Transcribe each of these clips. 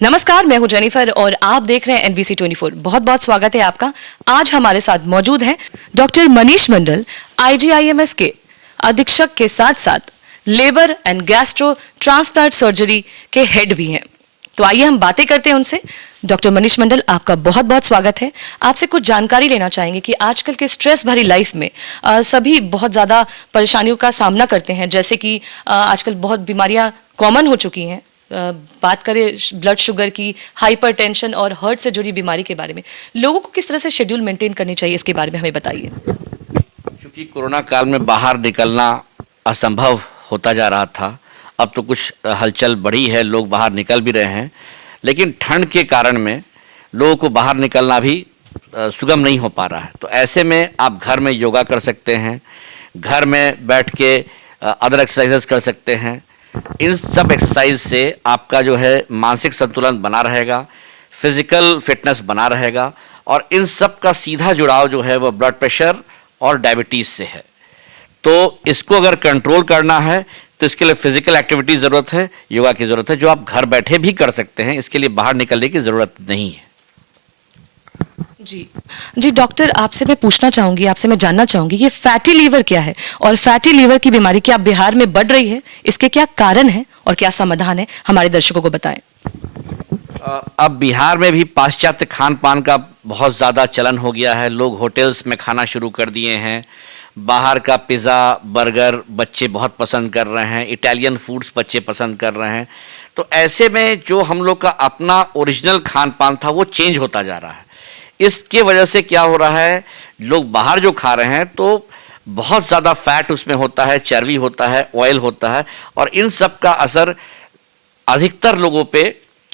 नमस्कार, मैं हूं जेनिफर और आप देख रहे हैं NBC 24। बहुत बहुत स्वागत है आपका। आज हमारे साथ मौजूद हैं डॉक्टर मनीष मंडल, IGIMS के अधीक्षक के साथ साथ labour and gastro transplant surgery के हेड भी हैं। तो आइए हम बातें करते हैं उनसे। डॉक्टर मनीष मंडल, आपका बहुत बहुत स्वागत है। आपसे कुछ जानकारी लेना चाहेंगे कि आजकल के स्ट्रेस भरी लाइफ में सभी बहुत ज़्यादा परेशानियों का सामना करते हैं, जैसे कि आजकल बहुत बीमारियां कॉमन हो चुकी हैं। बात करें ब्लड शुगर की, हाइपरटेंशन और हार्ट से जुड़ी बीमारी के बारे में, लोगों को किस तरह से शेड्यूल मेंटेन करनी चाहिए, इसके बारे में हमें बताइए। क्योंकि कोरोना काल में बाहर निकलना असंभव होता जा रहा था, अब तो कुछ हलचल बढ़ी है, लोग बाहर निकल भी रहे हैं, लेकिन ठंड के कारण में लोगों को बाहर निकलना भी सुगम नहीं हो पा रहा है। तो ऐसे में आप घर में योगा कर सकते हैं, घर में बैठ के अदर एक्सरसाइजेस कर सकते हैं। इन सब एक्सरसाइज से आपका जो है मानसिक संतुलन बना रहेगा, फिजिकल फिटनेस बना रहेगा, और इन सब का सीधा जुड़ाव जो है वो ब्लड प्रेशर और डायबिटीज़ से है। तो इसको अगर कंट्रोल करना है तो इसके लिए फिजिकल एक्टिविटी ज़रूरत है, योगा की ज़रूरत है, जो आप घर बैठे भी कर सकते हैं। इसके लिए बाहर निकलने की ज़रूरत नहीं है। जी डॉक्टर, आपसे मैं पूछना चाहूंगी, आपसे मैं जानना चाहूंगी, ये फैटी लीवर क्या है और फैटी लीवर की बीमारी क्या बिहार में बढ़ रही है, इसके क्या कारण है और क्या समाधान है, हमारे दर्शकों को बताएं। अब बिहार में भी पाश्चात्य खान पान का बहुत ज़्यादा चलन हो गया है। लोग होटल्स में खाना शुरू कर दिए हैं। बाहर का पिज़्ज़ा, बर्गर बच्चे बहुत पसंद कर रहे हैं, इटालियन फूड्स बच्चे पसंद कर रहे हैं। तो ऐसे में जो हम लोग का अपना ओरिजिनल खान पान था वो चेंज होता जा रहा है। इसके वजह से क्या हो रहा है, लोग बाहर जो खा रहे हैं तो बहुत ज़्यादा फैट उसमें होता है, चर्बी होता है, ऑयल होता है, और इन सब का असर अधिकतर लोगों पे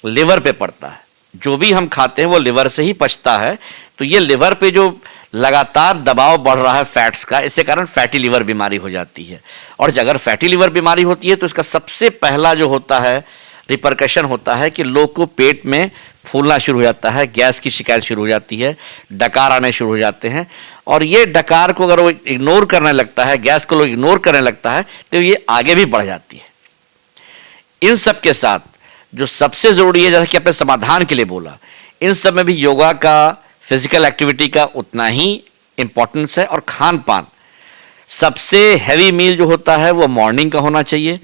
लिवर पे पड़ता है। जो भी हम खाते हैं वो लिवर से ही पचता है। तो ये लिवर पे जो लगातार दबाव बढ़ रहा है फैट्स का, इसके कारण फैटी लिवर बीमारी हो जाती है। और अगर फैटी लिवर बीमारी होती है तो इसका सबसे पहला जो होता है रिपरकशन होता है कि लोग को पेट में फूलना शुरू हो जाता है, गैस की शिकायत शुरू हो जाती है, डकार आने शुरू हो जाते हैं। और ये डकार को अगर वो इग्नोर करने लगता है, गैस को लोग इग्नोर करने लगता है, तो ये आगे भी बढ़ जाती है। इन सब के साथ जो सबसे ज़रूरी है, जैसा कि आपने समाधान के लिए बोला, इन सब में भी योगा का, फिजिकल एक्टिविटी का उतना ही इम्पोर्टेंस है। और खान पान, सबसे हैवी मील जो होता है वो मॉर्निंग का होना चाहिए,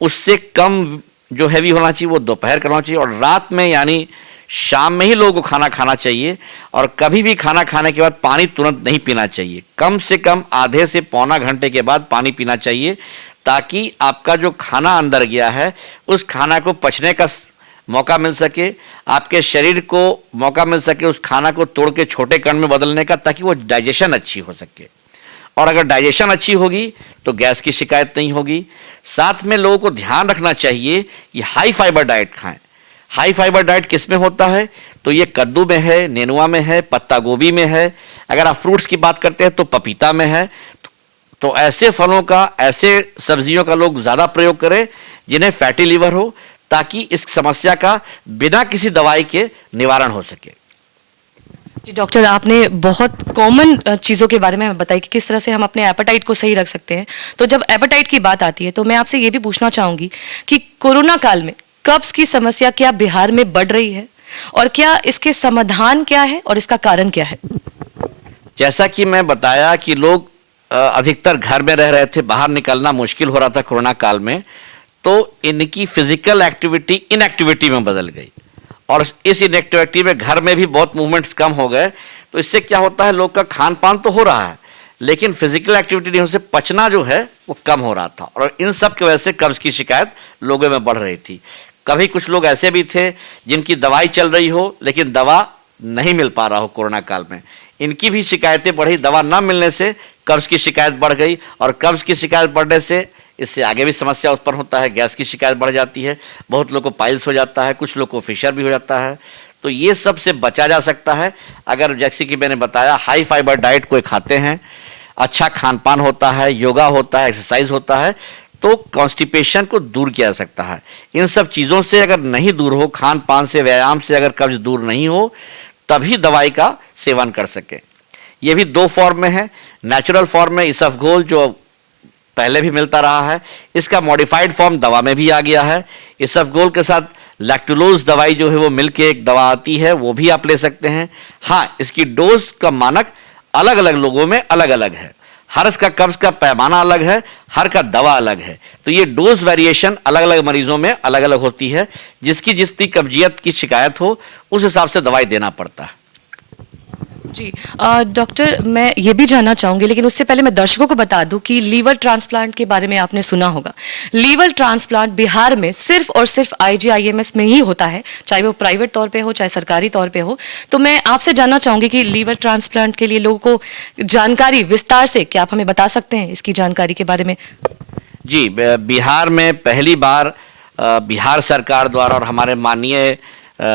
उससे कम जो हैवी होना चाहिए वो दोपहर का होना चाहिए, और रात में यानी शाम में ही लोगों को खाना खाना चाहिए। और कभी भी खाना खाने के बाद पानी तुरंत नहीं पीना चाहिए, कम से कम आधे से पौना घंटे के बाद पानी पीना चाहिए, ताकि आपका जो खाना अंदर गया है उस खाना को पचने का मौका मिल सके, आपके शरीर को मौका मिल सके उस खाना को तोड़ के छोटे कण में बदलने का, ताकि वो डाइजेशन अच्छी हो सके। और अगर डाइजेशन अच्छी होगी तो गैस की शिकायत नहीं होगी। साथ में लोगों को ध्यान रखना चाहिए कि हाई फाइबर डाइट खाएं। हाई फाइबर डाइट किस में होता है, तो ये कद्दू में है, नेनुआ में है, पत्ता गोभी में है। अगर आप फ्रूट्स की बात करते हैं तो पपीता में है। तो ऐसे फलों का, ऐसे सब्जियों का लोग ज़्यादा प्रयोग करें जिन्हें फैटी लीवर हो, ताकि इस समस्या का बिना किसी दवाई के निवारण हो सके। जी डॉक्टर, आपने बहुत कॉमन चीज़ों के बारे में बताई कि किस तरह से हम अपने एपेटाइट को सही रख सकते हैं। तो जब एपेटाइट की बात आती है तो मैं आपसे ये भी पूछना चाहूँगी कि कोरोना काल में कब्ज़ की समस्या क्या बिहार में बढ़ रही है, और क्या इसके समाधान क्या है और इसका कारण क्या है? जैसा कि मैं बताया कि लोग अधिकतर घर में रह रहे थे, बाहर निकलना मुश्किल हो रहा था कोरोना काल में, तो इनकी फिजिकल एक्टिविटी इनएक्टिविटी में बदल गई, और इस इनएक्टिविटी में घर में भी बहुत मूवमेंट्स कम हो गए। तो इससे क्या होता है, लोग का खान पान तो हो रहा है लेकिन फिजिकल एक्टिविटी नहीं होने से पचना जो है वो कम हो रहा था, और इन सब की वजह से कब्ज़ की शिकायत लोगों में बढ़ रही थी। कभी कुछ लोग ऐसे भी थे जिनकी दवाई चल रही हो लेकिन दवा नहीं मिल पा रहा हो, कोरोना काल में इनकी भी शिकायतें बढ़ी। दवा न मिलने से कब्ज़ की शिकायत बढ़ गई, और कब्ज़ की शिकायत बढ़ने से इससे आगे भी समस्या उत्पन्न होता है, गैस की शिकायत बढ़ जाती है, बहुत लोग को पाइल्स हो जाता है, कुछ लोग को फिशर भी हो जाता है। तो ये सब से बचा जा सकता है अगर, जैसे कि मैंने बताया, हाई फाइबर डाइट कोई खाते हैं, अच्छा खान पान होता है, योगा होता है, एक्सरसाइज होता है, तो कॉन्स्टिपेशन को दूर किया जा सकता है। इन सब चीज़ों से अगर नहीं दूर हो, खान पान से, व्यायाम से अगर कब्ज दूर नहीं हो, तभी दवाई का सेवन कर सके। ये भी दो फॉर्म में है। नेचुरल फॉर्म में इसफगोल जो पहले भी मिलता रहा है, इसका मॉडिफाइड फॉर्म दवा में भी आ गया है। इसफगोल के साथ लैक्टुलोज दवाई जो है वो मिल के एक दवा आती है, वो भी आप ले सकते हैं। हाँ, इसकी डोज का मानक अलग अलग लोगों में अलग अलग है। हर का कब्ज का पैमाना अलग है, हर का दवा अलग है, तो ये डोज वेरिएशन अलग अलग मरीजों में अलग अलग होती है। जिसकी जितनी कब्जियत की शिकायत हो उस हिसाब से दवाई देना पड़ता है। जी डॉक्टर, मैं ये भी जानना चाहूंगी, लेकिन उससे पहले मैं दर्शकों को बता दूं कि लीवर ट्रांसप्लांट के बारे में आपने सुना होगा। लीवर ट्रांसप्लांट बिहार में सिर्फ और सिर्फ IGIMS में ही होता है, चाहे वो प्राइवेट तौर पे हो चाहे सरकारी तौर पे हो। तो मैं आपसे जानना चाहूंगी कि लीवर ट्रांसप्लांट के लिए लोगों को जानकारी विस्तार से क्या आप हमें बता सकते हैं इसकी जानकारी के बारे में? जी, बिहार में पहली बार बिहार सरकार द्वारा और हमारे माननीय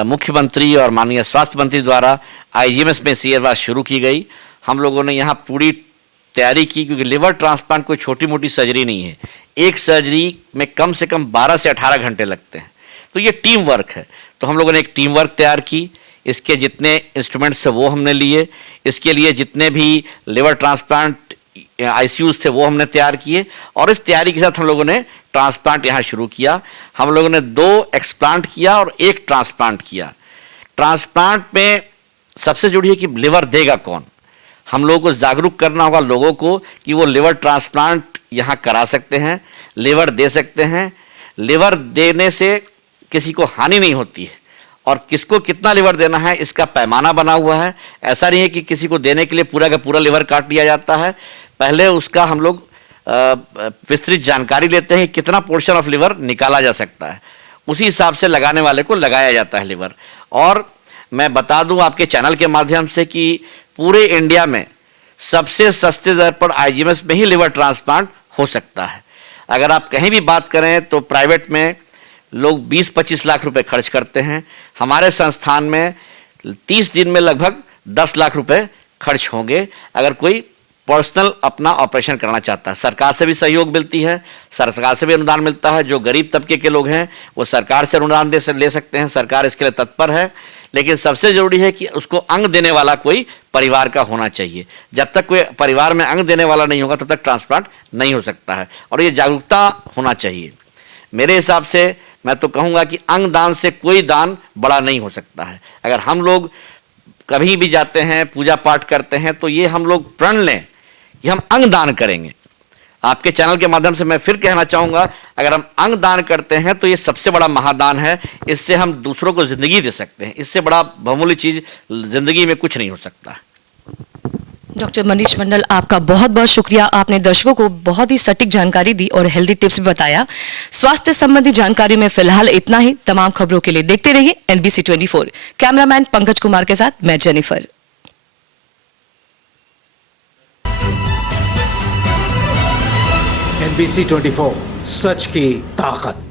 मुख्यमंत्री और माननीय स्वास्थ्य मंत्री द्वारा IGMS में सेवा शुरू की गई। हम लोगों ने यहाँ पूरी तैयारी की, क्योंकि लिवर ट्रांसप्लांट कोई छोटी मोटी सर्जरी नहीं है। एक सर्जरी में कम से कम 12 से 18 घंटे लगते हैं, तो ये टीम वर्क है। तो हम लोगों ने एक टीम वर्क तैयार की, इसके जितने इंस्ट्रूमेंट्स थे वो हमने लिए, इसके लिए जितने भी लिवर ट्रांसप्लांट ICUs थे वो हमने तैयार किए, और इस तैयारी के साथ हम लोगों ने ट्रांसप्लांट यहाँ शुरू किया। हम लोगों ने 2 एक्सप्लांट किया और 1 ट्रांसप्लांट किया। ट्रांसप्लांट में सबसे जरूरी है कि लिवर देगा कौन। हम लोगों को जागरूक करना होगा लोगों को कि वो लिवर ट्रांसप्लांट यहाँ करा सकते हैं, लिवर दे सकते हैं। लिवर देने से किसी को हानि नहीं होती है, और किसको कितना लिवर देना है इसका पैमाना बना हुआ है। ऐसा नहीं है कि किसी को देने के लिए पूरा का पूरा लिवर काट लिया जाता है। पहले उसका हम लोग विस्तृत जानकारी लेते हैं, कितना पोर्शन ऑफ लिवर निकाला जा सकता है, उसी हिसाब से लगाने वाले को लगाया जाता है लिवर। और मैं बता दूं आपके चैनल के माध्यम से कि पूरे इंडिया में सबसे सस्ते दर पर IGMS में ही लिवर ट्रांसप्लांट हो सकता है। अगर आप कहीं भी बात करें तो प्राइवेट में लोग 20-25 लाख रुपए खर्च करते हैं। हमारे संस्थान में 30 दिन में लगभग 10 लाख रुपए खर्च होंगे अगर कोई पर्सनल अपना ऑपरेशन कराना चाहता है। सरकार से भी सहयोग मिलती है, सरकार से भी अनुदान मिलता है। जो गरीब तबके के लोग हैं वो सरकार से अनुदान ले सकते हैं, सरकार इसके लिए तत्पर है। लेकिन सबसे जरूरी है कि उसको अंग देने वाला कोई परिवार का होना चाहिए। जब तक कोई परिवार में अंग देने वाला नहीं होगा तब तक ट्रांसप्लांट नहीं हो सकता है, और ये जागरूकता होना चाहिए। मेरे हिसाब से मैं तो कहूँगा कि अंग दान से कोई दान बड़ा नहीं हो सकता है। अगर हम लोग कभी भी जाते हैं, पूजा पाठ करते हैं, तो ये हम लोग प्रण लें कि हम अंग दान करेंगे। आपके चैनल के माध्यम से मैं फिर कहना चाहूँगा, अगर हम अंग दान करते हैं तो ये सबसे बड़ा महादान है। इससे हम दूसरों को ज़िंदगी दे सकते हैं। इससे बड़ा बहुमूल्य चीज़ ज़िंदगी में कुछ नहीं हो सकता। डॉक्टर मनीष मंडल, आपका बहुत बहुत शुक्रिया। आपने दर्शकों को बहुत ही सटीक जानकारी दी और हेल्दी टिप्स भी बताया। स्वास्थ्य संबंधी जानकारी में फिलहाल इतना ही। तमाम खबरों के लिए देखते रहिए NBC 24। कैमरामैन पंकज कुमार के साथ मैं जेनिफर। NBC 24, सच की ताकत।